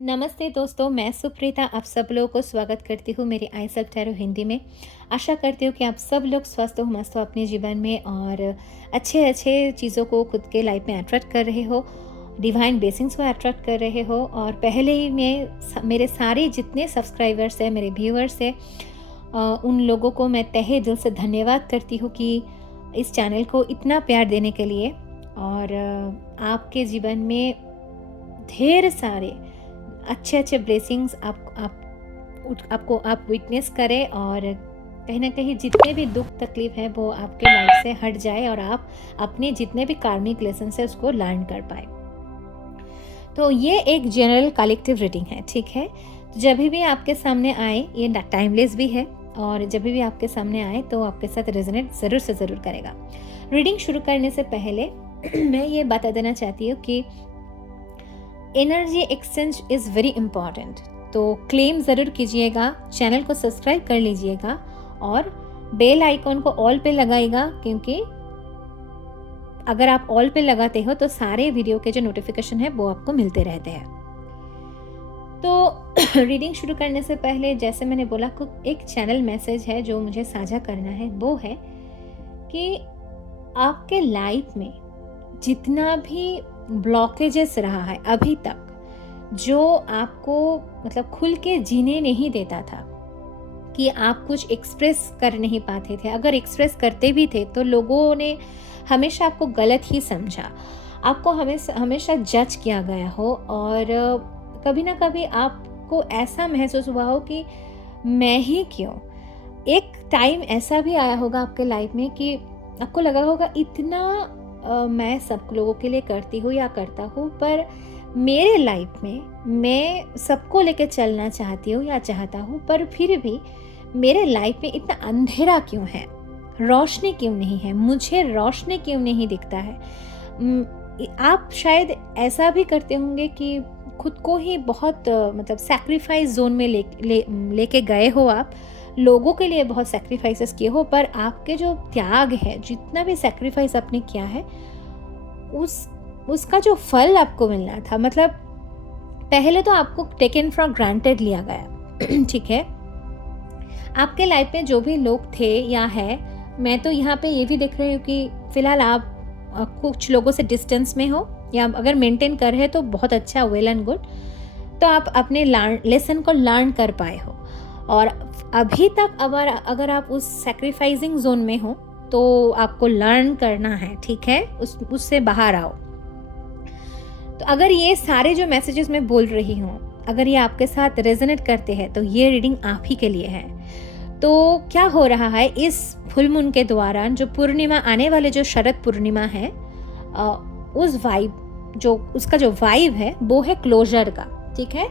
नमस्ते दोस्तों, मैं सुप्रीता आप सब लोगों को स्वागत करती हूँ मेरी आई सेल्फ टैरो हिंदी में। आशा करती हूँ कि आप सब लोग स्वस्थ हो, मस्त हो अपने जीवन में और अच्छे अच्छे चीज़ों को खुद के लाइफ में अट्रैक्ट कर रहे हो, डिवाइन ब्लेसिंग्स को अट्रैक्ट कर रहे हो। और पहले ही मेरे सारे जितने सब्सक्राइबर्स हैं, मेरे व्यूअर्स हैं, उन लोगों को मैं तहे दिल से धन्यवाद करती हूँ कि इस चैनल को इतना प्यार देने के लिए। और आपके जीवन में ढेर सारे अच्छे अच्छे ब्लेसिंग्स आप विटनेस करें और कहीं ना कहीं जितने भी दुख तकलीफ है वो आपके लाइफ से हट जाए और आप अपने जितने भी कार्मिक लेसन है उसको लर्न कर पाए। तो ये एक जनरल कलेक्टिव रीडिंग है, ठीक है। तो जब भी आपके सामने आए, ये टाइमलेस भी है और जब भी आपके सामने आए तो आपके साथ रेजोनेट ज़रूर से ज़रूर करेगा। रीडिंग शुरू करने से पहले मैं ये बता देना चाहती हूँ कि energy exchange is very important. तो क्लेम ज़रूर कीजिएगा, चैनल को सब्सक्राइब कर लीजिएगा और बेल आइकॉन को ऑल पे लगाइएगा, क्योंकि अगर आप ऑल पे लगाते हो तो सारे वीडियो के जो नोटिफिकेशन है वो आपको मिलते रहते हैं। तो रीडिंग शुरू करने से पहले जैसे मैंने बोला, एक चैनल मैसेज है जो मुझे साझा करना है, वो है कि आपके लाइफ में जितना भी ब्लॉकेजेस रहा है अभी तक, जो आपको मतलब खुल के जीने नहीं देता था, कि आप कुछ एक्सप्रेस कर नहीं पाते थे, अगर एक्सप्रेस करते भी थे तो लोगों ने हमेशा आपको गलत ही समझा, आपको हमेशा जज किया गया हो और कभी ना कभी आपको ऐसा महसूस हुआ हो कि मैं ही क्यों। एक टाइम ऐसा भी आया होगा आपके लाइफ में कि आपको लगा होगा इतना मैं सब लोगों के लिए करती हूँ या करता हूँ, पर मेरे लाइफ में मैं सबको लेके चलना चाहती हूँ या चाहता हूँ, पर फिर भी मेरे लाइफ में इतना अंधेरा क्यों है, रोशनी क्यों नहीं है, मुझे रोशनी क्यों नहीं दिखता है। आप शायद ऐसा भी करते होंगे कि खुद को ही बहुत मतलब सैक्रिफाइस जोन में लेके गए हो, आप लोगों के लिए बहुत सैक्रिफाइसेस किए हो, पर आपके जो त्याग है, जितना भी सैक्रिफाइस आपने किया है, उसका जो फल आपको मिलना था, मतलब पहले तो आपको टेकन फॉर ग्रांटेड लिया गया ठीक है। आपके लाइफ में जो भी लोग थे या है, मैं तो यहाँ पे ये भी देख रही हूँ कि फिलहाल आप कुछ लोगों से डिस्टेंस में हो, या अगर मेंटेन कर रहे तो बहुत अच्छा, वेल एंड गुड। तो आप अपने लेसन को लर्न कर पाए हो, और अभी तक अगर आप उस सैक्रिफाइसिंग जोन में हो तो आपको लर्न करना है, ठीक है, उससे बाहर आओ। तो अगर ये सारे जो मैसेजेस मैं बोल रही हूँ, अगर ये आपके साथ रेजोनेट करते हैं तो ये रीडिंग आप ही के लिए है। तो क्या हो रहा है, इस फुल मून के दौरान जो पूर्णिमा आने वाले, जो शरद पूर्णिमा है, उस वाइब उसका जो वाइब है वो है क्लोजर का, ठीक है।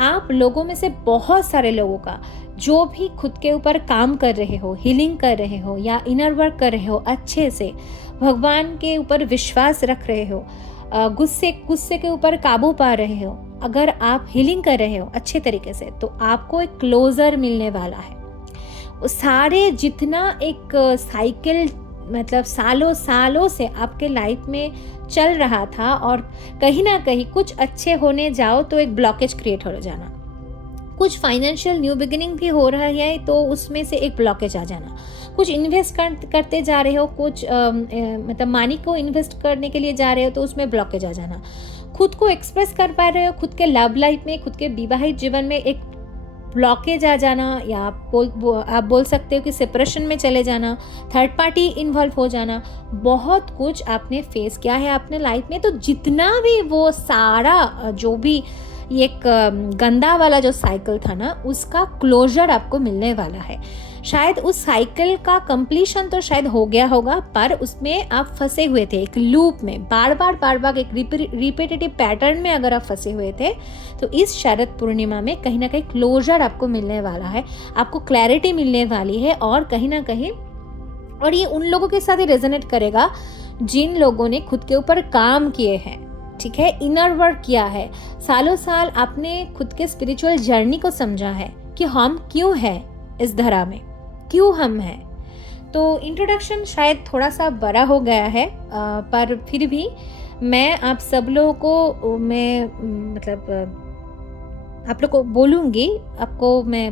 आप लोगों में से बहुत सारे लोगों का जो भी खुद के ऊपर काम कर रहे हो, हीलिंग कर रहे हो या इनर वर्क कर रहे हो, अच्छे से भगवान के ऊपर विश्वास रख रहे हो, गुस्से के ऊपर काबू पा रहे हो, अगर आप हीलिंग कर रहे हो अच्छे तरीके से, तो आपको एक क्लोजर मिलने वाला है। सारे जितना एक साइकिल, मतलब सालों सालों से आपके लाइफ में चल रहा था और कहीं ना कहीं कुछ अच्छे होने जाओ तो एक ब्लॉकेज क्रिएट हो जाना, कुछ फाइनेंशियल न्यू बिगिनिंग भी हो रहा है तो उसमें से एक ब्लॉकेज आ जाना, कुछ इन्वेस्ट करते जा रहे हो, कुछ मतलब मनी को इन्वेस्ट करने के लिए जा रहे हो तो उसमें ब्लॉकेज आ जाना, खुद को एक्सप्रेस कर पा रहे हो, खुद के लव लाइफ में, खुद के विवाहित जीवन में एक ब्लॉकेज आ जाना, या आप बोल सकते हो कि सेपरेशन में चले जाना, थर्ड पार्टी इन्वॉल्व हो जाना, बहुत कुछ आपने फेस किया है अपने लाइफ में। तो जितना भी वो सारा जो भी एक गंदा वाला जो साइकिल था ना, उसका क्लोजर आपको मिलने वाला है। शायद उस साइकिल का कंप्लीशन तो शायद हो गया होगा, पर उसमें आप फंसे हुए थे एक लूप में, बार बार एक रिपीटेटिव पैटर्न में अगर आप फंसे हुए थे, तो इस शरद पूर्णिमा में कहीं ना कहीं क्लोजर आपको मिलने वाला है, आपको क्लैरिटी मिलने वाली है। और कहीं ना कहीं, और ये उन लोगों के साथ ही रेजोनेट करेगा जिन लोगों ने खुद के ऊपर काम किए हैं, ठीक है, इनर वर्क किया है, सालों साल आपने खुद के स्पिरिचुअल जर्नी को समझा है कि हम क्यों हैं इस धरा में, क्यों हम हैं। तो इंट्रोडक्शन शायद थोड़ा सा बड़ा हो गया है, पर फिर भी मैं आप सब लोगों को मैं मतलब आप लोग को बोलूँगी, आपको मैं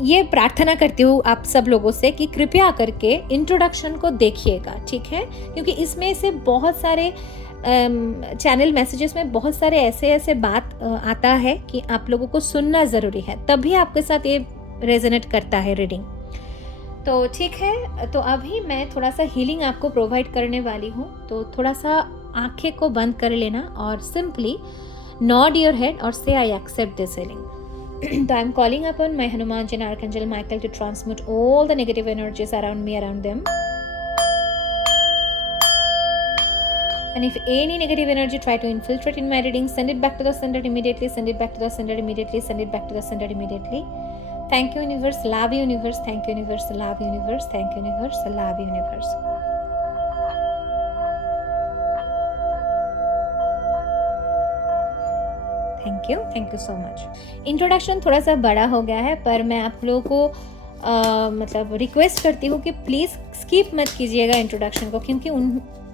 ये प्रार्थना करती हूँ आप सब लोगों से कि कृपया करके इंट्रोडक्शन को देखिएगा, ठीक है? क्योंकि इसमें से बहुत सारे चैनल मैसेजेस में बहुत सारे ऐसे बात आता है कि आप लोगों को सुनना ज़रूरी है, तभी आपके साथ ये रेजोनेट करता है रीडिंग। तो ठीक है, तो अभी मैं थोड़ा सा हीलिंग आपको प्रोवाइड करने वाली हूँ, तो थोड़ा सा आंखें को बंद कर लेना और सिंपली नॉड योर हेड और से I accept this healing. So I'm calling upon my Hanumanji and Archangel Michael to transmute all the negative energies around me, around them. And if any negative energy try to infiltrate in my reading, send it back to the sender immediately, send it back to the sender immediately, send it back to the sender immediately. Thank you universe, love you universe, thank you universe, love you universe, thank you universe, love you universe. Thank you so much. Introduction थोड़ा सा बड़ा हो गया है, पर मैं आप लोगों को मतलब रिक्वेस्ट करती हूँ कि प्लीज़ स्किप मत कीजिएगा इंट्रोडक्शन को, क्योंकि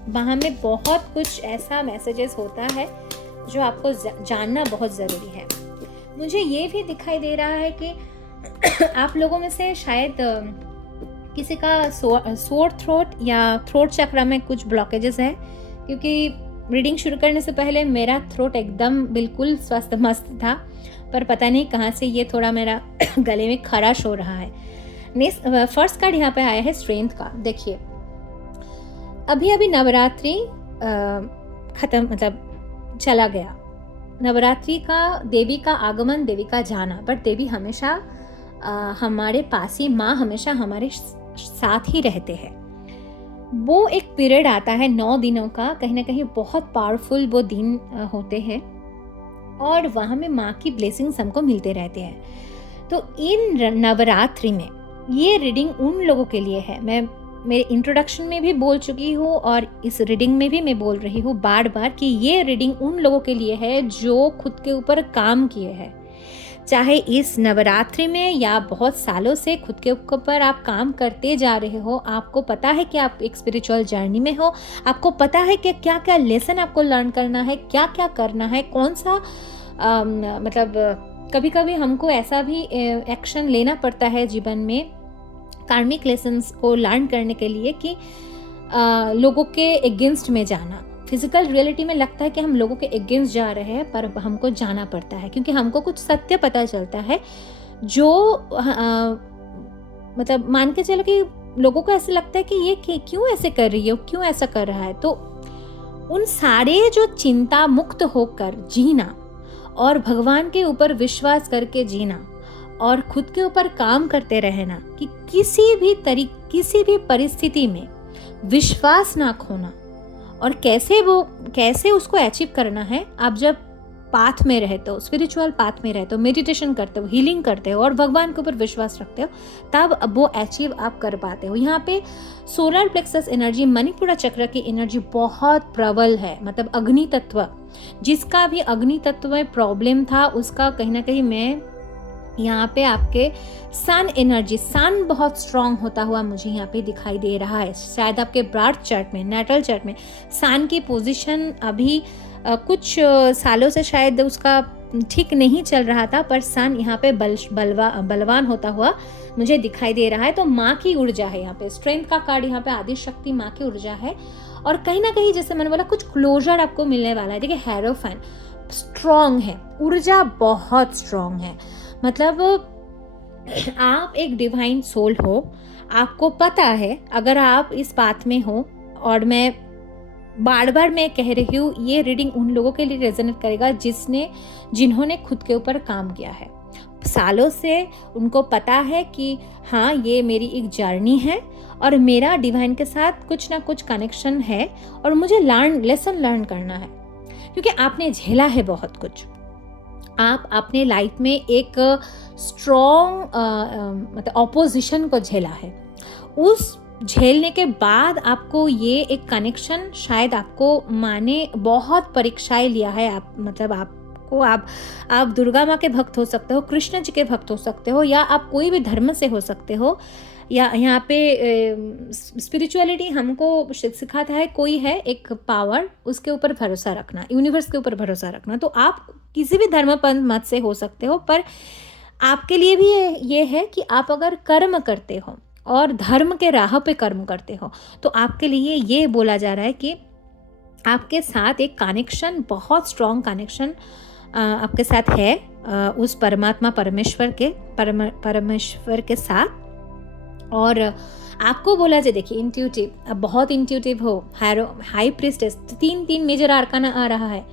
वहाँ में बहुत कुछ ऐसा मैसेजेस होता है जो आपको जानना बहुत ज़रूरी है। मुझे ये भी दिखाई दे रहा है कि आप लोगों में से शायद किसी का सोर थ्रोट या थ्रोट चक्र में कुछ ब्लॉकेजेस है, क्योंकि रीडिंग शुरू करने से पहले मेरा थ्रोट एकदम बिल्कुल स्वस्थ मस्त था, पर पता नहीं कहाँ से ये थोड़ा मेरा गले में खराश हो रहा है। फर्स्ट कार्ड यहाँ पे आया है स्ट्रेंथ का। देखिए, अभी अभी नवरात्रि खत्म, मतलब चला गया। नवरात्रि का देवी का आगमन, देवी का जाना, पर देवी हमेशा हमारे पास ही, माँ हमेशा हमारे साथ ही रहते हैं। वो एक पीरियड आता है 9 दिनों का, कहीं ना कहीं बहुत पावरफुल वो दिन होते हैं और वहाँ में माँ की ब्लेसिंग्स हमको मिलते रहते हैं। तो इन नवरात्रि में ये रीडिंग उन लोगों के लिए है, मैं मेरे इंट्रोडक्शन में भी बोल चुकी हूँ और इस रीडिंग में भी मैं बोल रही हूँ बार बार कि ये रीडिंग उन लोगों के लिए है जो खुद के ऊपर काम किए हैं। चाहे इस नवरात्रि में या बहुत सालों से खुद के ऊपर आप काम करते जा रहे हो, आपको पता है कि आप एक स्पिरिचुअल जर्नी में हो, आपको पता है कि क्या क्या लेसन आपको लर्न करना है, क्या क्या करना है, कौन सा मतलब कभी कभी हमको ऐसा भी एक्शन लेना पड़ता है जीवन में कार्मिक लेसन्स को लर्न करने के लिए कि लोगों के अगेंस्ट में जाना। फिजिकल रियलिटी में लगता है कि हम लोगों के अगेंस्ट जा रहे हैं, पर हमको जाना पड़ता है क्योंकि हमको कुछ सत्य पता चलता है जो मतलब मान के चलो कि लोगों को ऐसे लगता है कि ये क्यों ऐसे कर रही है, क्यों ऐसा कर रहा है। तो उन सारे जो चिंता मुक्त होकर जीना और भगवान के ऊपर विश्वास करके जीना और खुद के ऊपर काम करते रहना कि किसी भी परिस्थिति में विश्वास ना खोना, और कैसे उसको अचीव करना है। आप जब पाथ में रहते हो, स्पिरिचुअल पाथ में रहते हो, मेडिटेशन करते हो, हीलिंग करते हो और भगवान के ऊपर विश्वास रखते हो, तब वो अचीव आप कर पाते हो। यहाँ पे सोलर प्लेक्सस एनर्जी, मणिपुरा चक्र की एनर्जी बहुत प्रबल है। मतलब अग्नि तत्व, जिसका भी अग्नि तत्व में प्रॉब्लम था उसका कहीं ना कहीं मैं यहाँ पे आपके सन एनर्जी, सन बहुत स्ट्रांग होता हुआ मुझे यहाँ पे दिखाई दे रहा है। शायद आपके बर्थ चार्ट में, नेटल चार्ट में सन की पोजीशन अभी कुछ सालों से शायद उसका ठीक नहीं चल रहा था, पर सन यहाँ पे बलवान होता हुआ मुझे दिखाई दे रहा है। तो माँ की ऊर्जा है यहाँ पे, स्ट्रेंथ का कार्ड यहाँ पे आदि शक्ति, माँ की ऊर्जा है। और कहीं ना कहीं जैसे मैंने बोला कुछ क्लोजर आपको मिलने वाला है। देखिए हेरोफैन स्ट्रांग है, ऊर्जा बहुत स्ट्रांग है। मतलब आप एक डिवाइन सोल हो, आपको पता है अगर आप इस बात में हो, और मैं बार बार मैं कह रही हूँ ये रीडिंग उन लोगों के लिए रेजोनेट करेगा जिन्होंने खुद के ऊपर काम किया है सालों से। उनको पता है कि हाँ ये मेरी एक जर्नी है और मेरा डिवाइन के साथ कुछ ना कुछ कनेक्शन है और मुझे लेसन लर्न करना है, क्योंकि आपने झेला है बहुत कुछ। आप अपने लाइफ में एक स्ट्रॉन्ग मतलब ऑपोजिशन को झेला है। उस झेलने के बाद आपको ये एक कनेक्शन शायद आपको माने बहुत परीक्षाएं लिया है। आप मतलब आप दुर्गा माँ के भक्त हो सकते हो, कृष्ण जी के भक्त हो सकते हो, या आप कोई भी धर्म से हो सकते हो। या यहाँ पे स्पिरिचुअलिटी हमको सिखाता है कोई है एक पावर, उसके ऊपर भरोसा रखना, यूनिवर्स के ऊपर भरोसा रखना। तो आप किसी भी धर्म पंथ मत से हो सकते हो, पर आपके लिए भी ये है कि आप अगर कर्म करते हो और धर्म के राह पे कर्म करते हो, तो आपके लिए ये बोला जा रहा है कि आपके साथ एक कनेक्शन, बहुत स्ट्रॉन्ग कनेक्शन आपके साथ है उस परमात्मा परमेश्वर के साथ। और आपको बोला जाए, देखिए इंट्यूटिव, अब बहुत इंट्यूटिव हो, हाई प्रीस्टेस, 3 मेजर आर्काना आ रहा है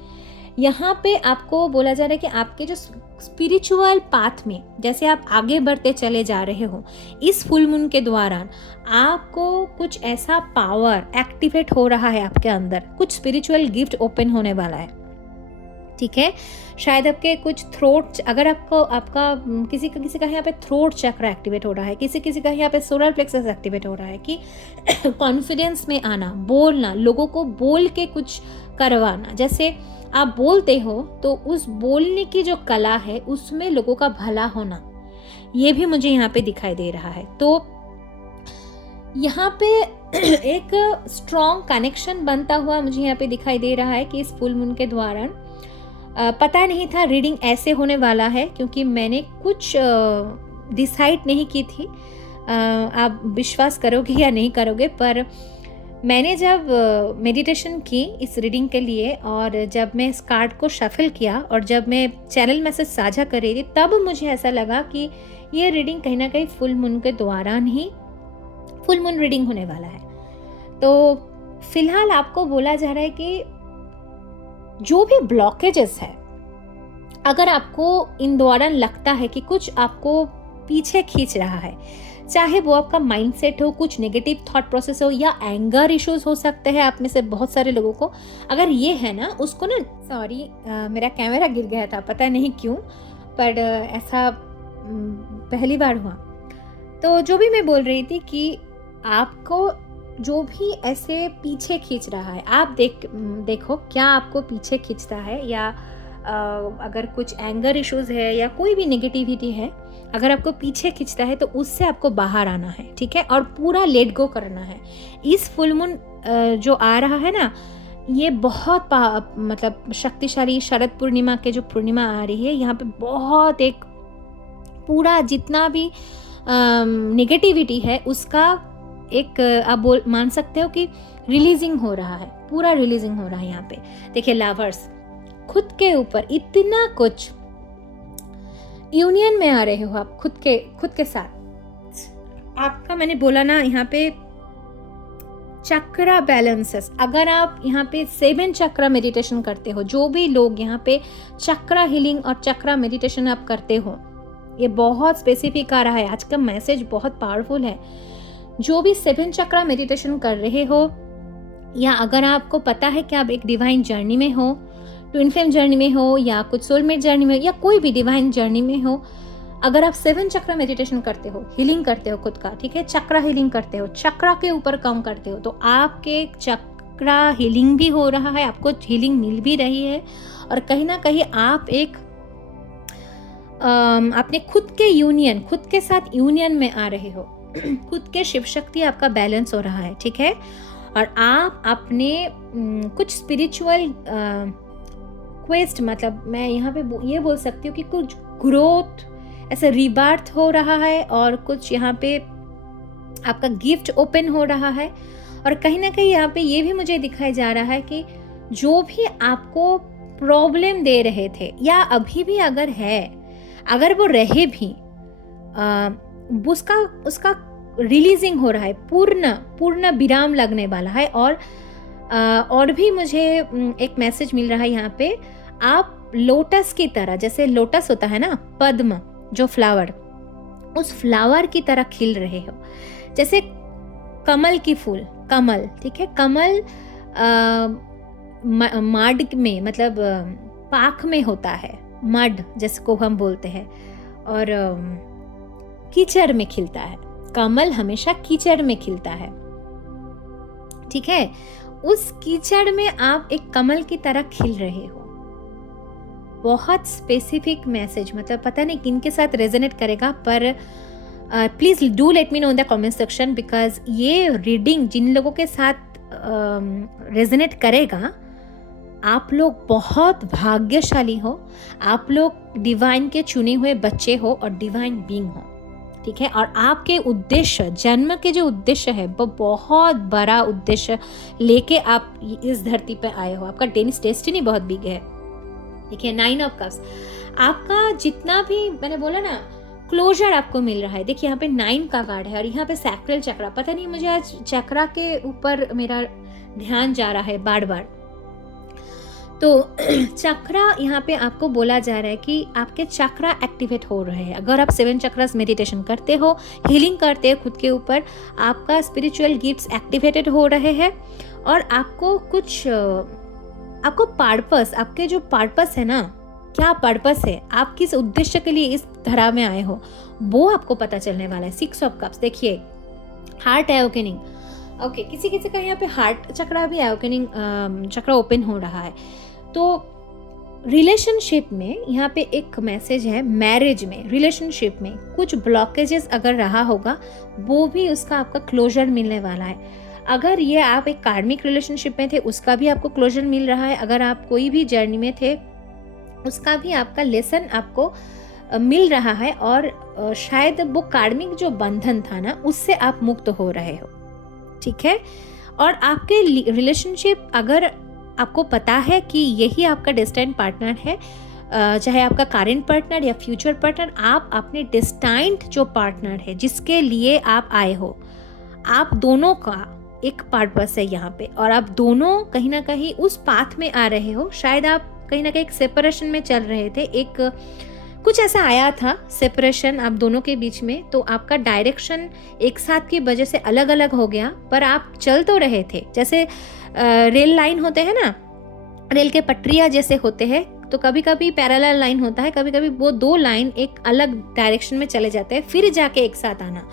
यहाँ पे। आपको बोला जा रहा है कि आपके जो स्पिरिचुअल पाथ में जैसे आप आगे बढ़ते चले जा रहे हो, इस फुल मून के दौरान आपको कुछ ऐसा पावर एक्टिवेट हो रहा है आपके अंदर, कुछ स्पिरिचुअल गिफ्ट ओपन होने वाला है, ठीक है। शायद आपके कुछ थ्रोट, अगर आपका किसी का यहाँ पे थ्रोट चक्र एक्टिवेट हो रहा है, किसी का यहाँ पे सोलर प्लेक्सस एक्टिवेट हो रहा है कि कॉन्फिडेंस में आना, बोलना, लोगों को बोल के कुछ करवाना। जैसे आप बोलते हो तो उस बोलने की जो कला है उसमें लोगों का भला होना, ये भी मुझे यहाँ पे दिखाई दे रहा है। तो यहाँ पे एक स्ट्रॉन्ग कनेक्शन बनता हुआ मुझे यहाँ पे दिखाई दे रहा है कि इस फुल मून के दौरान पता नहीं था रीडिंग ऐसे होने वाला है, क्योंकि मैंने कुछ डिसाइड नहीं की थी। आप विश्वास करोगे या नहीं करोगे, पर मैंने जब मेडिटेशन की इस रीडिंग के लिए और जब मैं इस कार्ड को शफल किया और जब मैं चैनल मैसेज साझा कर रही थी, तब मुझे ऐसा लगा कि ये रीडिंग कहीं ना कहीं फुल मून के दौरान ही फुल मून रीडिंग होने वाला है। तो फिलहाल आपको बोला जा रहा है कि जो भी ब्लॉकेजेस है, अगर आपको इन दौरान लगता है कि कुछ आपको पीछे खींच रहा है, चाहे वो आपका माइंडसेट हो, कुछ नेगेटिव थॉट प्रोसेस हो, या एंगर इश्यूज हो सकते हैं आप में से बहुत सारे लोगों को, अगर ये है ना, उसको ना, सॉरी मेरा कैमरा गिर गया था, पता नहीं क्यों, पर ऐसा पहली बार हुआ। तो जो भी मैं बोल रही थी कि आपको जो भी ऐसे पीछे खींच रहा है, आप देखो क्या आपको पीछे खींचता है, या अगर कुछ एंगर इश्यूज है या कोई भी नेगेटिविटी है, अगर आपको पीछे खींचता है तो उससे आपको बाहर आना है, ठीक है, और पूरा लेट गो करना है। इस फुल मून जो आ रहा है ना, ये बहुत मतलब शक्तिशाली, शरद पूर्णिमा के जो पूर्णिमा आ रही है, यहाँ पे बहुत एक पूरा जितना भी नेगेटिविटी है उसका एक आप मान सकते हो कि रिलीजिंग हो रहा है, पूरा रिलीजिंग हो रहा है। यहाँ पे देखिए लवर्स, खुद के ऊपर इतना कुछ यूनियन में आ रहे हो आप खुद के साथ। आपका मैंने बोला ना यहाँ पे चक्रा बैलेंसेस, अगर आप यहाँ पे 7 चक्रा मेडिटेशन करते हो, जो भी लोग यहाँ पे चक्रा हीलिंग और चक्रा मेडिटेशन आप करते हो, ये बहुत स्पेसिफिक आ रहा है, आज का मैसेज बहुत पावरफुल है। जो भी 7 चक्रा मेडिटेशन कर रहे हो, या अगर आपको पता है कि आप एक डिवाइन जर्नी में हो, ट्विन फ्लेम जर्नी में हो, या कुछ सोलमेट जर्नी में हो, या कोई भी डिवाइन जर्नी में हो, अगर आप 7 चक्रा मेडिटेशन करते हो, हीलिंग करते हो खुद का, ठीक है, चक्रा हीलिंग करते हो, चक्रा के ऊपर काम करते हो, तो आपके चक्रा हीलिंग भी हो रहा है, आपको हीलिंग मिल भी रही है, और कहीं ना कहीं आप एक अपने खुद के साथ यूनियन में आ रहे हो, खुद के शिव शक्ति आपका बैलेंस हो रहा है, ठीक है, और आप अपने कुछ स्पिरिचुअल क्वेस्ट, मतलब मैं यहाँ पे ये बोल सकती हूँ कि कुछ ग्रोथ, ऐसा रीबर्थ हो रहा है, और कुछ यहाँ पे आपका गिफ्ट ओपन हो रहा है। और कहीं ना कहीं यहाँ पे ये भी मुझे दिखाई जा रहा है कि जो भी आपको प्रॉब्लम दे रहे थे, या अभी भी अगर है, अगर वो रहे भी, उसका रिलीजिंग हो रहा है, पूर्ण विराम लगने वाला है। और भी मुझे एक मैसेज मिल रहा है यहाँ पे, आप लोटस की तरह, जैसे लोटस होता है ना, पद्म जो फ्लावर, उस फ्लावर की तरह खिल रहे हो, जैसे कमल की फूल, कमल, ठीक है, कमल मड में, मतलब पाक में होता है, मड जैसे को हम बोलते हैं, और कीचड़ में खिलता है। कमल हमेशा कीचड़ में खिलता है, ठीक है, उस कीचड़ में आप एक कमल की तरह खिल रहे हो। बहुत स्पेसिफिक मैसेज, मतलब पता नहीं किन के साथ रेजोनेट करेगा, पर please do let me know in the comment section, because ये रीडिंग जिन लोगों के साथ रेजोनेट करेगा, आप लोग बहुत भाग्यशाली हो, आप लोग डिवाइन के चुने हुए बच्चे हो और डिवाइन बीइंग हो, ठीक है। और आपके उद्देश्य, जन्म के जो उद्देश्य है वो बहुत बड़ा उद्देश्य लेके आप इस धरती पे आए हो। आपका डेस्टिनी बहुत बिग है, देखिए 9 ऑफ कप्स, आपका जितना भी मैंने बोला ना क्लोजर आपको मिल रहा है। देखिए यहाँ पे 9 का कार्ड है और यहाँ पे सैक्रल चक्रा, पता नहीं मुझे आज चक्रा के ऊपर मेरा ध्यान जा रहा है बार बार। तो चक्रा यहाँ पे आपको बोला जा रहा है कि आपके चक्रा एक्टिवेट हो रहे हैं। अगर आप 7 चक्रास मेडिटेशन करते हो, हीलिंग करते हो खुद के ऊपर, आपका स्पिरिचुअल गिफ्ट्स एक्टिवेटेड हो रहे हैं और आपको कुछ आपको पर्पस, आपके जो पर्पस है ना, क्या पर्पस है, आप किस उद्देश्य के लिए इस धरा में आए हो, वो आपको पता चलने वाला है। 6 ऑफ कप्स, देखिए हार्ट अवेकनिंग, ओके, किसी किसी का यहाँ पे हार्ट चक्रा भी अवेकनिंग चक्रा ओपन हो रहा है। तो रिलेशनशिप में यहाँ पे एक मैसेज है, मैरिज में, रिलेशनशिप में कुछ ब्लॉकेजेस अगर रहा होगा वो भी उसका आपका क्लोजर मिलने वाला है। अगर ये आप एक कार्मिक रिलेशनशिप में थे उसका भी आपको क्लोजर मिल रहा है, अगर आप कोई भी जर्नी में थे उसका भी आपका लेसन आपको मिल रहा है और शायद वो कार्मिक जो बंधन था ना उससे आप मुक्त हो रहे हो, ठीक है। और आपके रिलेशनशिप, अगर आपको पता है कि यही आपका डेस्टाइन्ड पार्टनर है, चाहे आपका करेंट पार्टनर या फ्यूचर पार्टनर, आप अपने डेस्टाइन्ड जो पार्टनर है जिसके लिए आप आए हो, आप दोनों का एक पर्पस है यहाँ पे और आप दोनों कहीं ना कहीं उस पाथ में आ रहे हो। शायद आप कहीं ना कहीं एक सेपरेशन में चल रहे थे, एक कुछ ऐसा आया था सेपरेशन आप दोनों के बीच में, तो आपका डायरेक्शन एक साथ की वजह से अलग अलग हो गया, पर आप चल तो रहे थे। जैसे रेल लाइन होते हैं ना, रेल के पटरियाँ जैसे होते हैं, तो कभी कभी पैरेलल लाइन होता है, कभी कभी वो 2 लाइन एक अलग डायरेक्शन में चले जाते हैं फिर जाके एक साथ आना,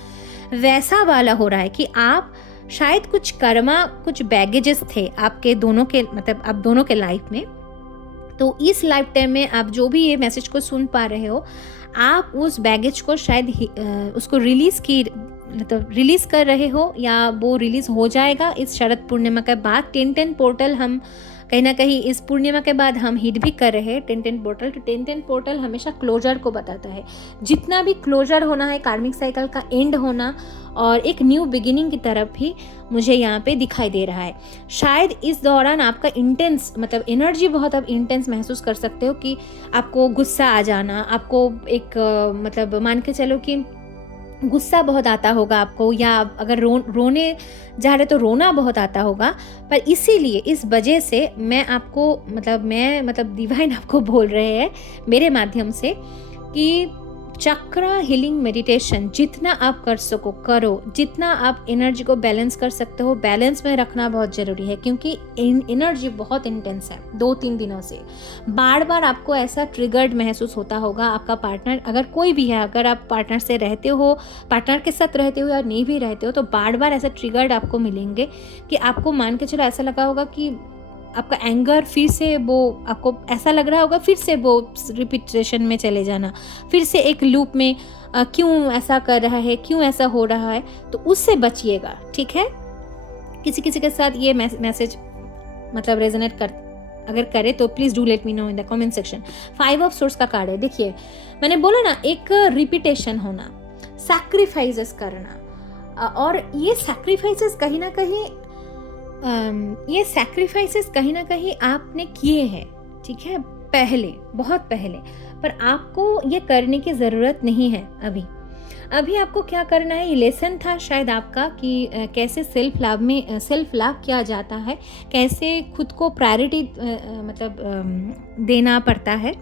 वैसा वाला हो रहा है कि आप शायद कुछ कर्मा, कुछ बैगेजेस थे आपके दोनों के, मतलब आप दोनों के लाइफ में। तो इस लाइफ टाइम में आप जो भी ये मैसेज को सुन पा रहे हो, आप उस बैगेज को शायद उसको मतलब रिलीज कर रहे हो या वो रिलीज हो जाएगा इस शरद पूर्णिमा के बाद। 10-10 पोर्टल हम कहीं ना कहीं इस पूर्णिमा के बाद हम हिट भी कर रहे हैं 10-10 पोर्टल। तो 10-10 पोर्टल हमेशा क्लोजर को बताता है, जितना भी क्लोजर होना है, कार्मिक साइकिल का एंड होना और एक न्यू बिगिनिंग की तरफ भी मुझे यहाँ पे दिखाई दे रहा है। शायद इस दौरान आपका इंटेंस, मतलब एनर्जी बहुत आप इंटेंस महसूस कर सकते हो कि आपको गुस्सा आ जाना, आपको एक मतलब मान के चलो कि गुस्सा बहुत आता होगा आपको, या अगर रोने जा रहे तो रोना बहुत आता होगा। पर इसीलिए इस वजह से मैं मतलब डिवाइन आपको बोल रहे हैं मेरे माध्यम से कि चक्रा हीलिंग मेडिटेशन जितना आप कर सको करो, जितना आप एनर्जी को बैलेंस कर सकते हो बैलेंस में रखना बहुत ज़रूरी है, क्योंकि एनर्जी बहुत इंटेंस है। 2-3 दिनों से बार बार आपको ऐसा ट्रिगर्ड महसूस होता होगा। आपका पार्टनर अगर कोई भी है, अगर आप पार्टनर से रहते हो, पार्टनर के साथ रहते हो या नहीं भी रहते हो, तो बार बार ऐसा ट्रिगर्ड आपको मिलेंगे कि आपको मान के चलो ऐसा लगा होगा कि आपका एंगर फिर से, वो आपको ऐसा लग रहा होगा फिर से वो रिपीटेशन में चले जाना, फिर से एक लूप में क्यों ऐसा कर रहा है, क्यों ऐसा हो रहा है, तो उससे बचिएगा, ठीक है। किसी किसी के साथ ये मैसेज मतलब रेजोनेट अगर करे तो please do let me know in the comment section. 5 of source का कार्ड है। देखिए मैंने बोला ना, एक रिपीटेशन होना, सैक्रिफाइसेस करना, और ये सैक्रिफाइसेस कहीं ना कहीं आपने किए हैं, ठीक है, पहले, बहुत पहले, पर आपको ये करने की ज़रूरत नहीं है अभी आपको क्या करना है, ये लेसन था शायद आपका कि कैसे सेल्फ लव किया जाता है, कैसे खुद को प्रायोरिटी देना पड़ता है,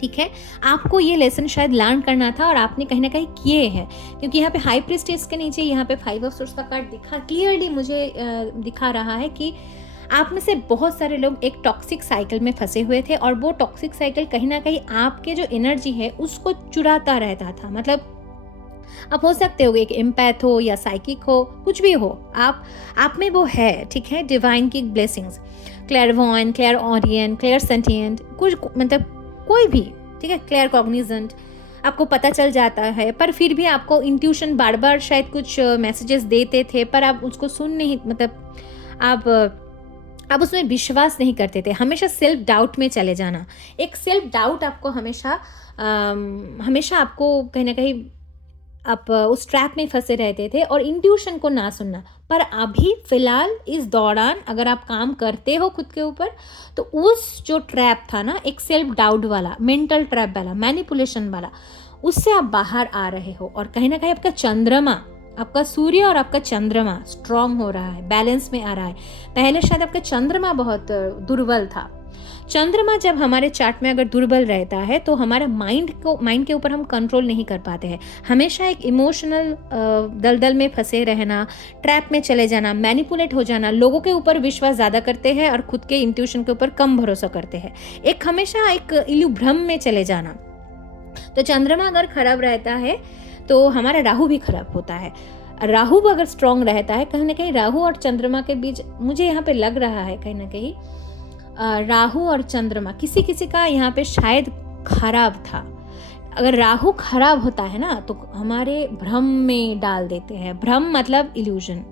ठीक है। आपको ये लेसन शायद लर्न करना था और आपने कहीं ना कहीं किए हैं, क्योंकि यहाँ पे हाई प्रीस्टेस के नीचे यहाँ पे 5 ऑफ सोर्स का कार्ड क्लियरली मुझे दिखा रहा है कि आप में से बहुत सारे लोग एक टॉक्सिक साइकिल में फंसे हुए थे और वो टॉक्सिक साइकिल कहीं ना कहीं आपके जो एनर्जी है उसको चुराता रहता था। मतलब आप हो सकते हो एक एम्पैथ हो या साइकिक हो, कुछ भी हो, आप में वो है, ठीक है। डिवाइन की ब्लेसिंग्स, क्लेयरवॉयंट, क्लियर ऑडियंट, क्लियर सेंटिएंट, कुछ मतलब कोई भी, ठीक है, क्लियर कॉग्निजेंट, आपको पता चल जाता है, पर फिर भी आपको इंट्यूशन बार बार शायद कुछ मैसेजेस देते थे पर आप उसको सुन नहीं, मतलब आप आप उसमें विश्वास नहीं करते थे, हमेशा सेल्फ डाउट में चले जाना। एक सेल्फ डाउट आपको हमेशा हमेशा आपको कहीं ना कहीं आप उस ट्रैप में फंसे रहते थे और इंट्यूशन को ना सुनना। पर अभी फ़िलहाल इस दौरान अगर आप काम करते हो खुद के ऊपर, तो उस जो ट्रैप था ना, एक सेल्फ डाउट वाला, मेंटल ट्रैप वाला, मैनिपुलेशन वाला, उससे आप बाहर आ रहे हो। और कहीं ना कहीं आपका चंद्रमा, आपका सूर्य और आपका चंद्रमा स्ट्रांग हो रहा है, बैलेंस में आ रहा है। पहले शायद आपका चंद्रमा बहुत दुर्बल था। चंद्रमा जब हमारे चार्ट में अगर दुर्बल रहता है तो हमारा माइंड के ऊपर हम कंट्रोल नहीं कर पाते हैं। हमेशा एक इमोशनल दलदल में फंसे रहना, ट्रैप में चले जाना, मैनिपुलेट हो जाना, लोगों के ऊपर विश्वास ज़्यादा करते हैं और खुद के इंट्यूशन के ऊपर कम भरोसा करते हैं, एक हमेशा एक इल्यू भ्रम में चले जाना। तो चंद्रमा अगर खराब रहता है तो हमारा राहु भी खराब होता है। राहु अगर स्ट्रांग रहता है, कहीं ना कहीं राहु और चंद्रमा के बीच मुझे यहाँ पे लग रहा है कहीं ना कहीं राहु और चंद्रमा किसी किसी का यहाँ पे शायद खराब था। अगर राहु खराब होता है ना तो हमारे भ्रम में डाल देते हैं। भ्रम मतलब इल्यूजन,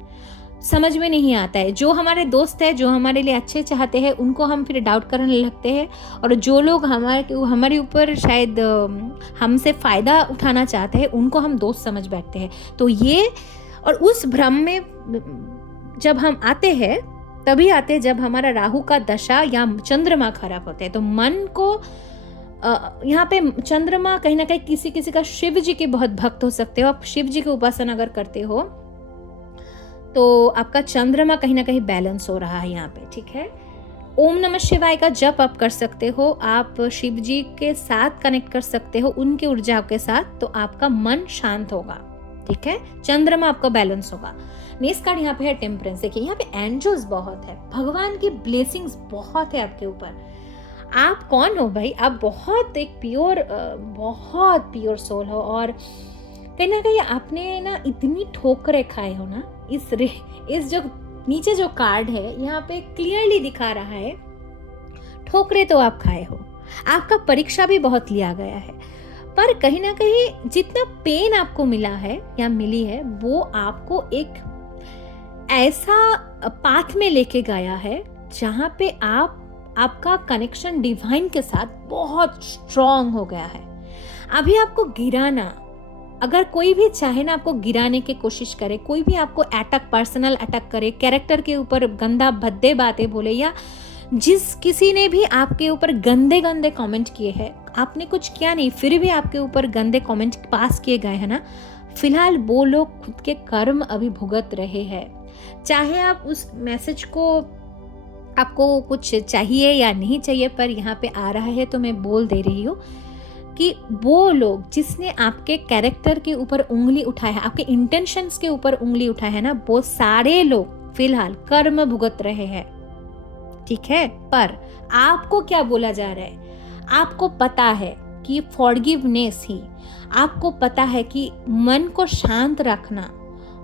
समझ में नहीं आता है। जो हमारे दोस्त है, जो हमारे लिए अच्छे चाहते हैं, उनको हम फिर डाउट करने लगते हैं, और जो लोग हमारे ऊपर शायद हमसे फ़ायदा उठाना चाहते हैं, उनको हम दोस्त समझ बैठते हैं। तो ये और उस भ्रम में जब हम आते हैं तभी आते हैं जब हमारा राहु का दशा या चंद्रमा खराब होते हैं। तो मन को यहाँ पे चंद्रमा कहीं ना कहीं किसी किसी का शिव जी के बहुत भक्त हो सकते हो। आप शिव जी की उपासना अगर करते हो तो आपका चंद्रमा कहीं ना कहीं बैलेंस हो रहा है यहाँ पे, ठीक है। ओम नमः शिवाय का जप आप कर सकते हो, आप शिव जी के साथ कनेक्ट कर सकते हो, उनकी ऊर्जा के साथ, तो आपका मन शांत होगा, ठीक है। चंद्रमा आपका बैलेंस होगा। नेक्स्ट कार्ड यहाँ पे है टेम्परेंस। देखिए यहाँ पे एंजल्स बहुत है, भगवान की ब्लेसिंग्स बहुत है आपके ऊपर। आप कौन हो भाई? आप बहुत एक बहुत प्योर सोल हो, और कहीं ना कहीं आपने ना इतनी ठोकरें खाए हो ना। इस जो नीचे जो कार्ड है यहाँ पे क्लियरली दिखा रहा है, ठोकरें तो आप खाए हो, आपका परीक्षा भी बहुत लिया गया है, पर कहीं ना कहीं जितना पेन आपको मिला है या मिली है, वो आपको एक ऐसा पाथ में लेके गया है जहाँ पे आपका कनेक्शन डिवाइन के साथ बहुत स्ट्रांग हो गया है। अभी आपको गिराना, अगर कोई भी चाहे ना आपको गिराने की कोशिश करे, कोई भी आपको पर्सनल अटैक करे, कैरेक्टर के ऊपर गंदा भद्दे बातें बोले, या किसी ने भी आपके ऊपर गंदे गंदे कमेंट किए हैं, आपने कुछ किया नहीं फिर भी आपके ऊपर गंदे कमेंट पास किए गए हैं ना, फिलहाल वो लोग खुद के कर्म अभी भुगत रहे हैं। चाहे आप उस मैसेज को, आपको कुछ चाहिए या नहीं चाहिए, पर यहाँ पे आ रहा है तो मैं बोल दे रही हूँ कि वो लोग जिसने आपके कैरेक्टर के ऊपर उंगली उठाया है, आपके इंटेंशंस के ऊपर उंगली उठाया है ना, वो सारे लोग फिलहाल कर्म भुगत रहे हैं, ठीक है। पर आपको क्या बोला जा रहा है? आपको पता है कि फॉरगिवनेस ही, आपको पता है कि मन को शांत रखना,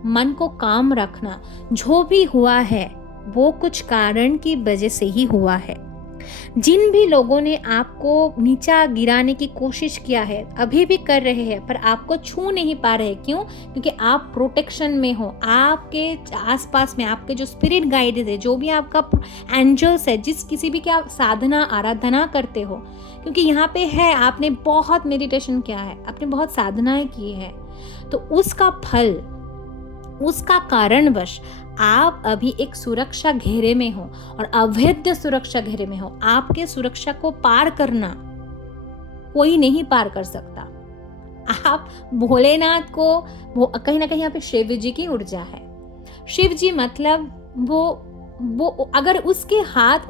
मन को काम रखना, जो भी हुआ है वो कुछ कारण की वजह से ही हुआ है। जिन भी लोगों ने आपको नीचा गिराने की कोशिश किया है, अभी भी कर रहे हैं, पर आपको छू नहीं पा रहे, क्यों? क्योंकि आप प्रोटेक्शन में हो। आपके आसपास में आपके जो स्पिरिट गाइडेड है, जो भी आपका एंजल्स है, जिस किसी भी की आप साधना आराधना करते हो, क्योंकि यहाँ पे है आपने बहुत मेडिटेशन किया है, आपने बहुत साधनाएं की है, तो उसका फल, उसका कारणवश आप अभी एक सुरक्षा घेरे में हो, और अवैध सुरक्षा घेरे में हो। आपके सुरक्षा को पार करना कोई नहीं पार कर सकता। आप भोलेनाथ को, वो कहीं ना कहीं यहाँ पे शिव जी की ऊर्जा है। शिव जी मतलब वो अगर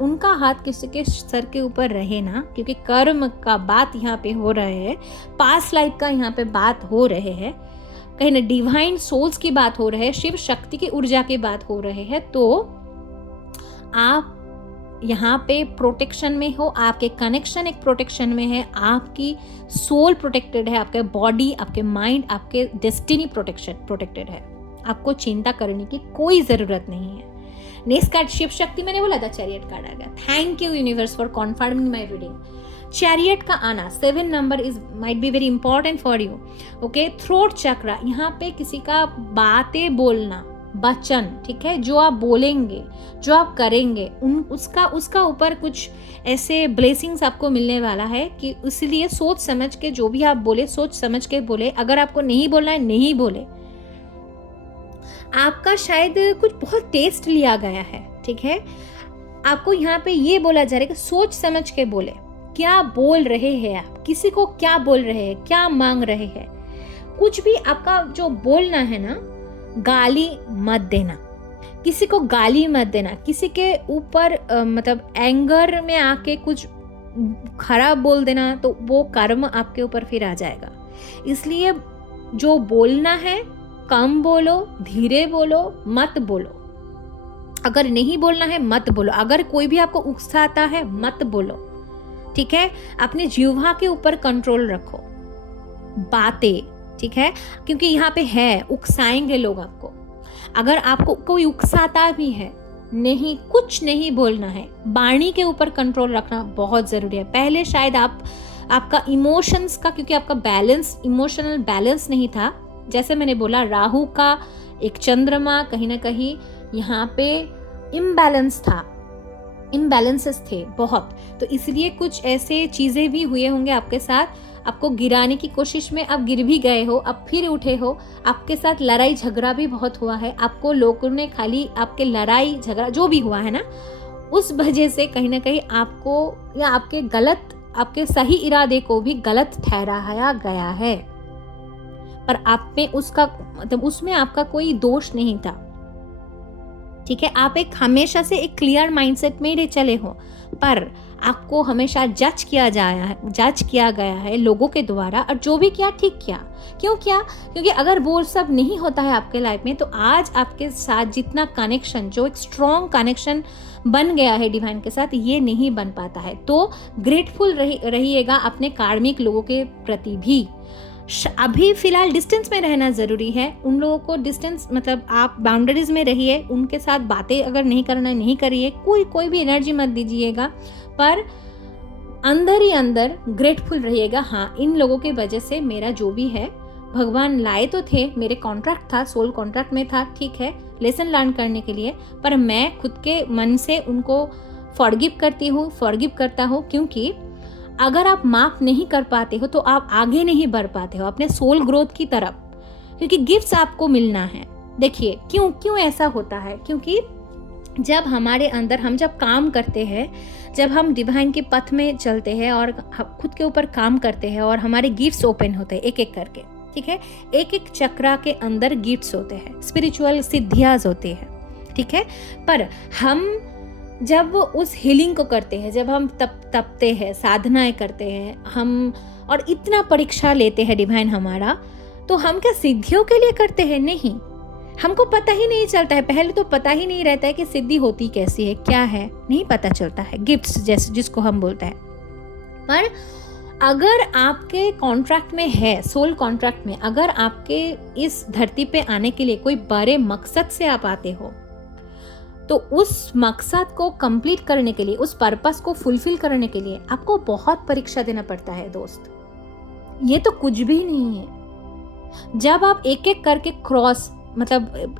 उनका हाथ किसी के सर के ऊपर रहे ना, क्योंकि कर्म का बात यहाँ पे हो रहे है, पास्ट लाइफ का यहाँ पे बात हो रहे है, कहीं ना डिवाइन सोल्स की बात हो रही है, शिव शक्ति की ऊर्जा की बात हो रही है, तो आप यहाँ पे प्रोटेक्शन में हो, आपके कनेक्शन एक प्रोटेक्शन में है, आपकी सोल प्रोटेक्टेड है, आपके बॉडी, आपके माइंड, आपके डेस्टिनी प्रोटेक्टेड है। आपको चिंता करने की कोई जरूरत नहीं है। नेक्स्ट कार्ड शिव शक्ति, मैंने बोला था चैरियट कार्ड आ गया। Thank you universe for confirming my reading. Chariot का आना 7 number might be very important for you, okay. Throat chakra, यहाँ पे किसी का बातें बोलना, वचन, ठीक है, जो आप बोलेंगे, जो आप करेंगे, उसका ऊपर कुछ ऐसे ब्लेसिंग्स आपको मिलने वाला है कि इसलिए सोच समझ के जो भी आप बोले, सोच समझ के बोले। अगर आपको नहीं बोलना है, नहीं बोले। आपका शायद कुछ बहुत टेस्ट लिया गया है, ठीक है, आपको यहाँ पे ये बोला जा रहा है कि सोच समझ के बोले। क्या बोल रहे हैं आप, किसी को क्या बोल रहे हैं, क्या मांग रहे हैं, कुछ भी आपका जो बोलना है ना, गाली मत देना, किसी को गाली मत देना, किसी के ऊपर मतलब एंगर में आके कुछ खराब बोल देना, तो वो कर्म आपके ऊपर फिर आ जाएगा। इसलिए जो बोलना है कम बोलो, धीरे बोलो, मत बोलो। अगर नहीं बोलना है मत बोलो। अगर कोई भी आपको उकसाता है मत बोलो, ठीक है। अपने जीवा के ऊपर कंट्रोल रखो बातें, ठीक है, क्योंकि यहाँ पे है उकसाएंगे लोग आपको। अगर आपको कोई उकसाता भी है, नहीं, कुछ नहीं बोलना है। वाणी के ऊपर कंट्रोल रखना बहुत जरूरी है। पहले शायद आपका इमोशंस का, क्योंकि आपका बैलेंस, इमोशनल बैलेंस नहीं था। जैसे मैंने बोला, राहु का एक चंद्रमा कहीं ना कहीं यहाँ पे इम्बैलेंस था, इम्बैलेंसेस थे बहुत। तो इसलिए कुछ ऐसे चीजें भी हुए होंगे आपके साथ, आपको गिराने की कोशिश में आप गिर भी गए हो, अब फिर उठे हो। आपके साथ लड़ाई झगड़ा भी बहुत हुआ है, आपको लोगों ने खाली आपके लड़ाई झगड़ा जो भी हुआ है ना, उस वजह से कहीं ना कहीं आपको या आपके सही इरादे को भी गलत ठहराया गया है। पर आप में उसमें आपका कोई दोष नहीं था, ठीक है। आप हमेशा से एक क्लियर माइंडसेट में ही चले हो, पर आपको हमेशा जज किया गया है लोगों के द्वारा, और जो भी किया ठीक किया। क्यों किया? क्योंकि अगर वो सब नहीं होता है आपके लाइफ में, तो आज आपके साथ जितना कनेक्शन, जो एक स्ट्रॉन्ग कनेक्शन बन गया है डिवाइन के साथ, ये नहीं बन पाता है। तो ग्रेटफुल रहिएगा अपने कार्मिक लोगों के प्रति भी। अभी फिलहाल डिस्टेंस में रहना जरूरी है। उन लोगों को डिस्टेंस मतलब आप बाउंड्रीज में रहिए, उनके साथ बातें अगर नहीं करना नहीं करिए, कोई भी एनर्जी मत दीजिएगा, पर अंदर ही अंदर ग्रेटफुल रहिएगा। हाँ, इन लोगों की वजह से मेरा जो भी है भगवान लाए तो थे, मेरे कॉन्ट्रैक्ट था, सोल कॉन्ट्रैक्ट में था, ठीक है, लेसन लर्न करने के लिए, पर मैं खुद के मन से उनको फॉरगिव करता हूँ, क्योंकि अगर आप माफ नहीं कर पाते हो तो आप आगे नहीं बढ़ पाते हो अपने सोल ग्रोथ की तरफ, क्योंकि गिफ्ट्स आपको मिलना है। देखिए क्यों ऐसा होता है, क्योंकि जब हमारे अंदर हम जब काम करते हैं, जब हम डिवाइन के पथ में चलते हैं और खुद के ऊपर काम करते हैं और हमारे गिफ्ट्स ओपन होते हैं एक एक करके, ठीक है, एक एक चक्रा के अंदर गिफ्ट्स होते हैं, स्पिरिचुअल सिद्धियां होती है, ठीक है। पर हम जब उस हीलिंग को करते हैं, जब हम तपते हैं, साधनाएं करते हैं हम, और इतना परीक्षा लेते हैं डिवाइन हमारा, तो हम क्या सिद्धियों के लिए करते हैं? नहीं, हमको पता ही नहीं चलता है। पहले तो पता ही नहीं रहता है कि सिद्धि होती कैसी है, क्या है, नहीं पता चलता है। गिफ्ट्स जैसे जिसको हम बोलते हैं। पर अगर आपके कॉन्ट्रैक्ट में है, सोल कॉन्ट्रैक्ट में, अगर आपके इस धरती पे आने के लिए कोई बड़े मकसद से आप आते हो, तो उस मकसद को कंप्लीट करने के लिए, उस पर्पस को फुलफिल करने के लिए आपको बहुत परीक्षा देना पड़ता है दोस्त। ये तो कुछ भी नहीं है। जब आप एक एक करके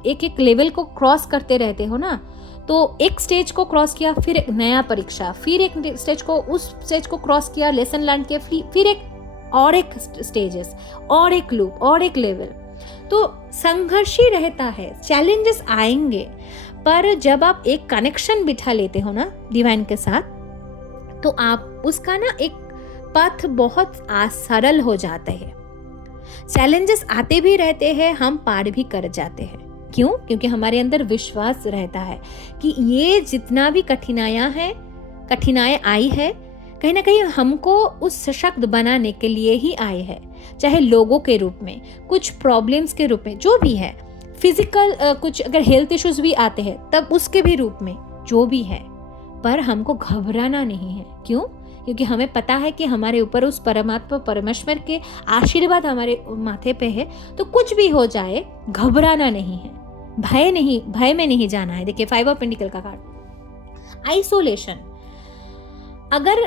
एक एक लेवल को क्रॉस करते रहते हो ना, तो एक स्टेज को क्रॉस किया, फिर एक नया परीक्षा, फिर एक स्टेज को, उस स्टेज को क्रॉस किया, लेसन लर्न किया, फिर एक स्टेजेस और एक लूप और एक लेवल। तो संघर्ष ही रहता है, चैलेंजेस आएंगे, पर जब आप एक कनेक्शन बिठा लेते हो ना डिवाइन के साथ, तो आप उसका ना एक पथ बहुत सरल हो जाता है। चैलेंजेस आते भी रहते हैं, हम पार भी कर जाते हैं। क्यों? क्योंकि हमारे अंदर विश्वास रहता है कि ये जितना भी कठिनाई आई है, कहीं ना कहीं हमको उस सशक्त बनाने के लिए ही आए हैं। चाहे लोगों के रूप में, कुछ प्रॉब्लम्स के रूप में, जो भी है, फिजिकल कुछ अगर हेल्थ इश्यूज भी आते हैं तब उसके भी रूप में, जो भी है, पर हमको घबराना नहीं है। क्यों? क्योंकि हमें पता है कि हमारे ऊपर उस परमात्मा परमेश्वर के आशीर्वाद हमारे माथे पे है। तो कुछ भी हो जाए, घबराना नहीं है, भय में नहीं जाना है। देखिए 5 ऑफ पेंटिकल का कार्ड, आइसोलेशन। अगर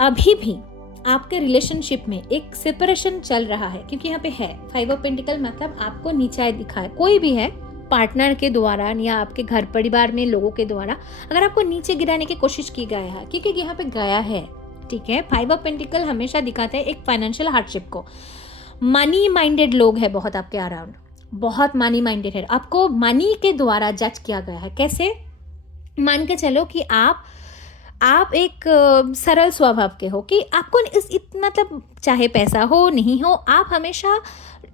अभी भी आपके रिलेशनशिप में एक सेपरेशन चल रहा है, क्योंकि यहाँ पे है 5 ऑफ पेंटिकल, मतलब आपको नीचा दिखा है, कोई भी है, पार्टनर के द्वारा या आपके घर परिवार में लोगों के द्वारा अगर आपको नीचे गिराने की कोशिश की गया है, क्योंकि यहाँ पे गया है, ठीक है। 5 ऑफ पेंटिकल हमेशा दिखाते हैं एक फाइनेंशियल हार्डशिप को। मनी माइंडेड लोग हैं बहुत आपके अराउंड, बहुत मनी माइंडेड है, आपको मनी के द्वारा जज किया गया है। कैसे? मान के चलो कि आप एक सरल स्वभाव के हो, कि आपको मतलब चाहे पैसा हो नहीं हो, आप हमेशा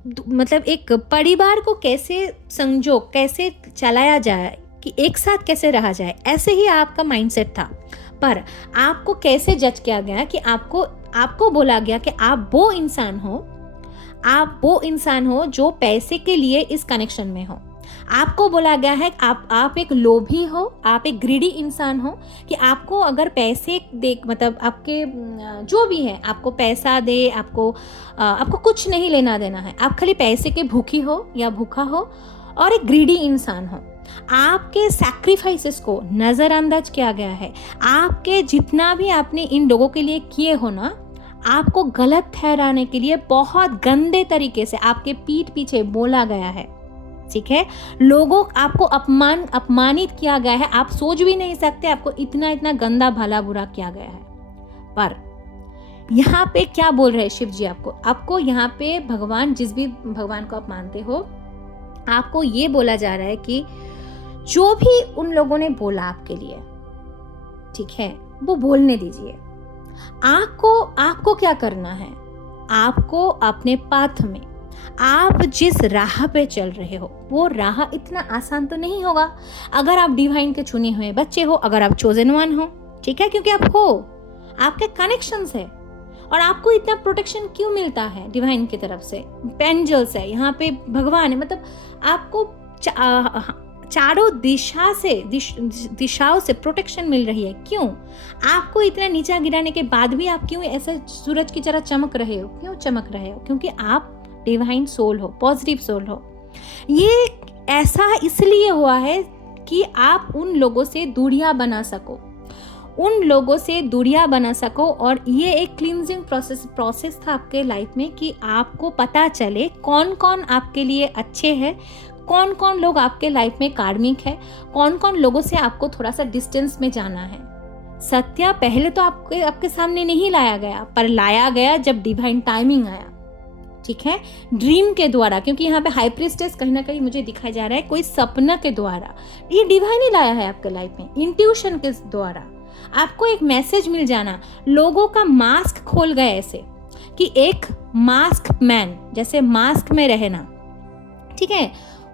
मतलब एक परिवार को कैसे कैसे चलाया जाए, कि एक साथ कैसे रहा जाए, ऐसे ही आपका माइंडसेट था। पर आपको कैसे जज किया गया कि आपको बोला गया कि आप वो इंसान हो जो पैसे के लिए इस कनेक्शन में हो। आपको बोला गया है आप एक लोभी हो, आप एक ग्रीडी इंसान हो, कि आपको अगर पैसे दे, मतलब आपके जो भी है, आपको पैसा दे, आपको कुछ नहीं लेना देना है, आप खाली पैसे के भूखी हो या भूखा हो और एक ग्रीडी इंसान हो। आपके सैक्रिफाइसेस को नज़रअंदाज किया गया है। आपके जितना भी आपने इन लोगों के लिए किए हो ना, आपको गलत ठहराने के लिए बहुत गंदे तरीके से आपके पीठ पीछे बोला गया है, ठीक है। लोगों आपको अपमानित किया गया है, आप सोच भी नहीं सकते, आपको इतना गंदा भला बुरा किया गया है। पर यहाँ पे क्या बोल रहे हैं शिव जी आपको यहाँ पे भगवान, जिस भी भगवान को आप मानते हो, आपको ये बोला जा रहा है कि जो भी उन लोगों ने बोला आपके लिए, ठीक है, वो बोलने दीजिए। आपको क्या करना है? आपको अपने पाथ में, आप जिस राह पे चल रहे हो, वो राह इतना आसान तो नहीं होगा अगर आप डिवाइन के चुने हुए बच्चे हो, अगर आप चोजन वन हो, ठीक है, क्योंकि आप हो, आपके कनेक्शंस है। और आपको इतना प्रोटेक्शन क्यों मिलता है डिवाइन की तरफ से? एंजल्स है, यहाँ पे भगवान है, मतलब आपको चारों दिशाओं से प्रोटेक्शन मिल रही है। क्यों? आपको इतना नीचा गिराने के बाद भी आप क्यों ऐसे सूरज की तरह चमक रहे हो? क्यों चमक रहे हो? क्योंकि आप डिवाइन सोल हो, पॉजिटिव सोल हो। ये ऐसा इसलिए हुआ है कि आप उन लोगों से दूरियां बना सको, और ये एक क्लींजिंग प्रोसेस था आपके लाइफ में, कि आपको पता चले कौन कौन आपके लिए अच्छे हैं, कौन कौन लोग आपके लाइफ में कार्मिक है, कौन कौन लोगों से आपको थोड़ा सा डिस्टेंस में जाना है। सत्य पहले तो आपके सामने नहीं लाया गया, पर लाया गया जब डिवाइन टाइमिंग आया, ठीक है, ड्रीम के द्वारा। क्योंकि यहाँ पे हाई प्रीस्टेस कहीं ना कहीं मुझे दिखाया जा रहा है कोई सपना के द्वारा, ये डिवाइन ही लाया है आपके लाइफ में, इंट्यूशन के द्वारा आपको एक मैसेज मिल जाना। लोगों का मास्क खोल गए ऐसे कि एक मास्क मैन, जैसे मास्क में रहना, ठीक है,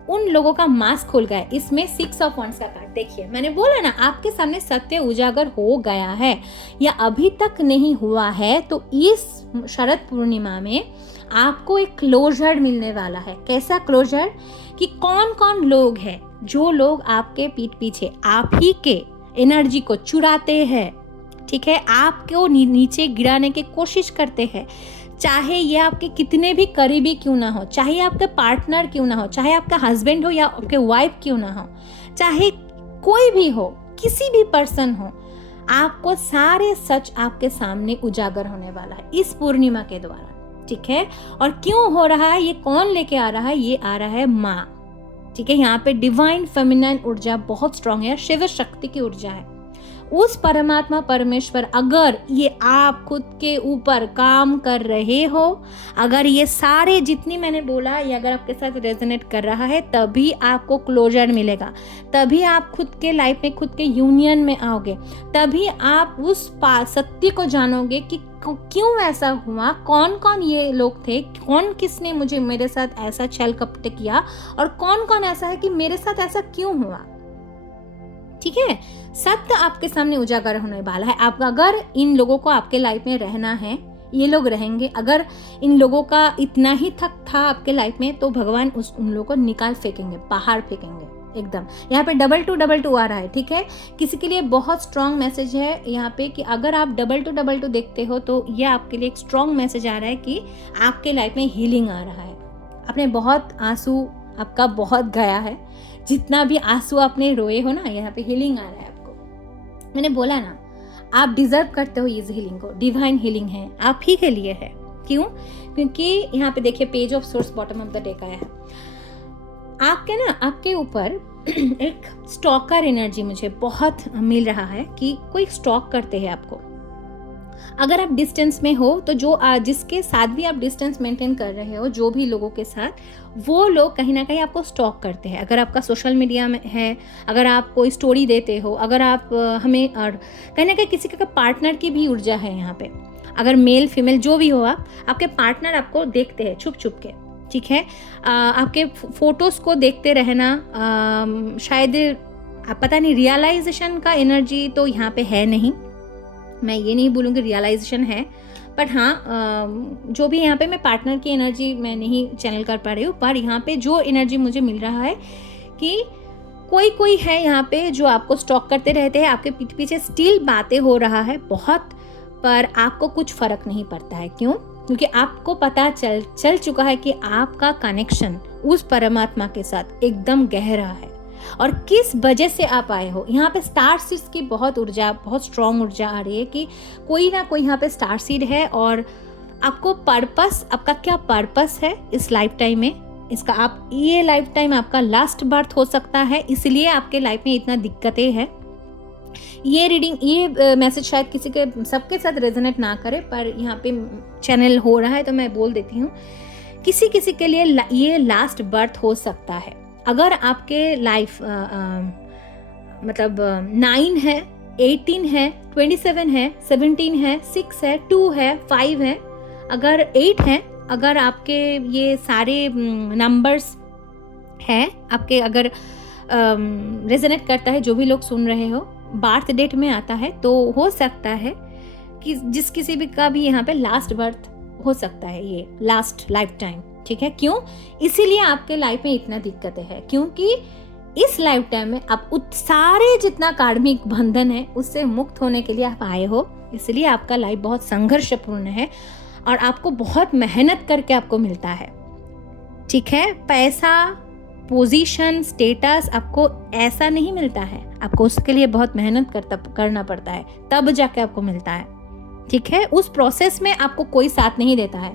उन लोगों का मास्क खुल गया। इसमें 6 ऑफ वांड्स का कार्ड देखिए, मैंने बोला ना आपके सामने सत्य उजागर हो गया है या अभी तक नहीं हुआ है, तो इस शरद पूर्णिमा में आपको एक क्लोजर मिलने वाला है। कैसा क्लोजर? कि कौन कौन लोग हैं जो लोग आपके पीठ पीछे आप ही के एनर्जी को चुराते हैं, ठीक है, आपको नीचे गिराने की कोशिश करते हैं। चाहे ये आपके कितने भी करीबी क्यों ना हो, चाहे आपके पार्टनर क्यों ना हो, चाहे आपका हस्बैंड हो या आपके वाइफ क्यों ना हो, चाहे कोई भी हो, किसी भी पर्सन हो, आपको सारे सच आपके सामने उजागर होने वाला है इस पूर्णिमा के द्वारा, ठीक है। और क्यों हो रहा है, ये कौन लेके आ रहा है? ये आ रहा है माँ, ठीक है। यहाँ पे डिवाइन फेमिनाइन ऊर्जा बहुत स्ट्रांग है, शिव शक्ति की ऊर्जा है। उस परमात्मा परमेश्वर, अगर ये आप खुद के ऊपर काम कर रहे हो, अगर ये सारे जितनी मैंने बोला ये अगर आपके साथ रेजोनेट कर रहा है, तभी आपको क्लोजर मिलेगा, तभी आप खुद के लाइफ में खुद के यूनियन में आओगे, तभी आप उस सत्य को जानोगे कि क्यों ऐसा हुआ, कौन कौन ये लोग थे, कौन किसने मेरे साथ ऐसा छल कपट किया, और कौन कौन ऐसा है कि मेरे साथ ऐसा क्यों हुआ, ठीक है। सत्य आपके सामने उजागर होने वाला है। आप अगर इन लोगों को आपके लाइफ में रहना है, ये लोग रहेंगे। अगर इन लोगों का इतना ही थक था आपके लाइफ में, तो भगवान उन लोगों को निकाल फेंकेंगे, बाहर फेंकेंगे एकदम। यहाँ पे 2222 आ रहा है, ठीक है। किसी के लिए बहुत स्ट्रॉन्ग मैसेज है यहाँ पे कि अगर आप 2222 देखते हो तो ये आपके लिए एक स्ट्रॉन्ग मैसेज आ रहा है कि आपके लाइफ में हीलिंग आ रहा है। आपने बहुत आंसू आपका बहुत गया है, जितना भी आंसू आपने रोए हो ना, यहाँ पे हीलिंग आ रहा है आपको। मैंने बोला ना, आप डिजर्व करते हो इस हीलिंग को, डिवाइन हीलिंग है, आप ही के लिए है। क्यों? क्योंकि यहाँ पे देखिए page of source bottom of the deck आया है। आपके ना आपके ऊपर एक स्टॉकर एनर्जी मुझे बहुत मिल रहा है कि कोई स्टॉक करते हैं आपको। अगर आप डिस्टेंस में हो तो जो जिसके साथ भी आप डिस्टेंस मेंटेन कर रहे हो, जो भी लोगों के साथ, वो लोग कहीं ना कहीं आपको स्टॉक करते हैं। अगर आपका सोशल मीडिया में है, अगर आप कोई स्टोरी देते हो, अगर आप हमें, और कहीं ना कहीं किसी का पार्टनर की भी ऊर्जा है यहाँ पे। अगर मेल फीमेल जो भी हो, आपके पार्टनर आपको देखते हैं छुप छुप के, ठीक है। आपके फोटोज़ को देखते रहना, शायद आप पता नहीं, रियलाइजेशन का एनर्जी तो यहाँ पे है नहीं। मैं ये नहीं बोलूँगी रियलाइजेशन है, पर हाँ, जो भी यहाँ पे मैं पार्टनर की एनर्जी मैं नहीं चैनल कर पा रही हूँ, पर यहाँ पे जो एनर्जी मुझे मिल रहा है कि कोई है यहाँ पे जो आपको स्टॉक करते रहते हैं, आपके पीठ पीछे स्टिल बातें हो रहा है बहुत, पर आपको कुछ फ़र्क नहीं पड़ता है। क्यों? क्योंकि आपको पता चल चुका है कि आपका कनेक्शन उस परमात्मा के साथ एकदम गहरा है। और किस वजह से आप आए हो, यहाँ पे स्टार सीड्स की बहुत ऊर्जा, बहुत स्ट्रॉन्ग ऊर्जा आ रही है कि कोई ना कोई यहाँ पे स्टार सीड है, और आपको पर्पस, आपका क्या पर्पस है इस लाइफ टाइम में, इसका आप, ये लाइफ टाइम आपका लास्ट बर्थ हो सकता है, इसलिए आपके लाइफ में इतना दिक्कतें हैं। ये रीडिंग, ये मैसेज शायद किसी के, सबके साथ रेजोनेट ना करे, पर यहाँ पे चैनल हो रहा है तो मैं बोल देती हूँ, किसी किसी के लिए ये लास्ट बर्थ हो सकता है। अगर आपके लाइफ मतलब 9 है, 18 है, 27 है, 17 है, 6 है, 2 है, 5 है, अगर 8 है, अगर आपके ये सारे नंबर्स हैं आपके, अगर रेजोनेट करता है, जो भी लोग सुन रहे हो, बर्थ डेट में आता है, तो हो सकता है कि जिस किसी भी का भी यहाँ पे लास्ट बर्थ हो सकता है, ये लास्ट लाइफ टाइम, ठीक है। क्यों? इसीलिए आपके लाइफ में इतना दिक्कतें हैं, क्योंकि इस लाइफ टाइम में आप सारे जितना कार्मिक बंधन है उससे मुक्त होने के लिए आप आए हो। इसलिए आपका लाइफ बहुत संघर्षपूर्ण है और आपको बहुत मेहनत करके आपको मिलता है, ठीक है। पैसा, पोजीशन, स्टेटस आपको ऐसा नहीं मिलता है, आपको उसके लिए बहुत मेहनत करना पड़ता है, तब जाके आपको मिलता है, ठीक है। उस प्रोसेस में आपको कोई साथ नहीं देता है,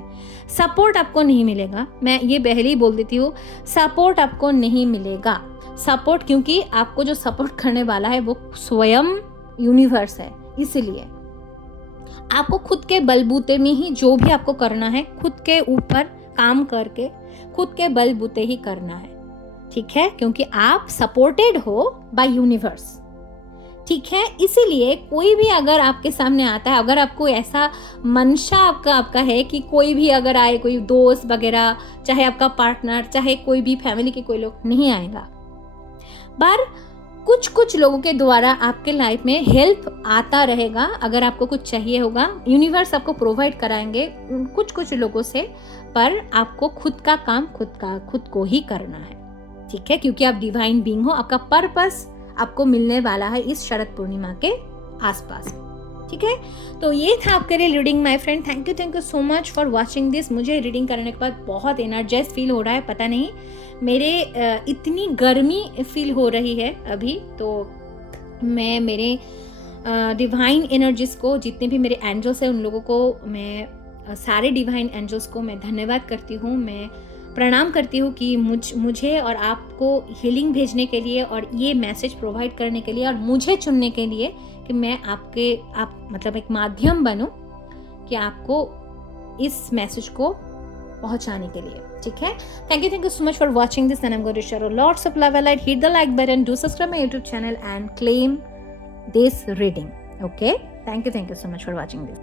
सपोर्ट आपको नहीं मिलेगा। मैं ये पहले ही बोल देती हूँ, सपोर्ट आपको नहीं मिलेगा। सपोर्ट, क्योंकि आपको जो सपोर्ट करने वाला है वो स्वयं यूनिवर्स है। इसलिए आपको खुद के बलबूते में ही जो भी आपको करना है, खुद के ऊपर काम करके खुद के बलबूते ही करना है, ठीक है, क्योंकि आप सपोर्टेड हो बाय यूनिवर्स, ठीक है। इसीलिए कोई भी अगर आपके सामने आता है, अगर आपको ऐसा मंशा आपका है कि कोई भी अगर आए, कोई दोस्त वगैरह, चाहे आपका पार्टनर, चाहे कोई भी फैमिली के कोई लोग, नहीं आएगा, पर कुछ लोगों के द्वारा आपके लाइफ में हेल्प आता रहेगा। अगर आपको कुछ चाहिए होगा, यूनिवर्स आपको प्रोवाइड कराएंगे कुछ लोगों से, पर आपको खुद का काम खुद को ही करना है, ठीक है, क्योंकि आप डिवाइन बीइंग हो। आपका पर्पस आपको मिलने वाला है इस शरद पूर्णिमा के आसपास, ठीक है। तो ये था आपके लिए reading my friend. Thank you so much for watching this. मुझे रीडिंग करने के बाद बहुत एनर्जाइज फील हो रहा है, पता नहीं मेरे इतनी गर्मी फील हो रही है अभी। तो मैं मेरे डिवाइन एनर्जीज को, जितने भी मेरे एंजल्स हैं, उन लोगों को मैं, सारे डिवाइन एंजल्स को मैं धन्यवाद करती हूँ, मैं प्रणाम करती हूँ कि मुझे और आपको हीलिंग भेजने के लिए और ये मैसेज प्रोवाइड करने के लिए और मुझे चुनने के लिए कि मैं आप मतलब एक माध्यम बनूं कि आपको इस मैसेज को पहुंचाने के लिए, ठीक है। Thank you so much for watching this and I am going to share lots of love and light. Hit the like button, do subscribe my YouTube channel and claim this reading, okay. Thank you so much for watching this.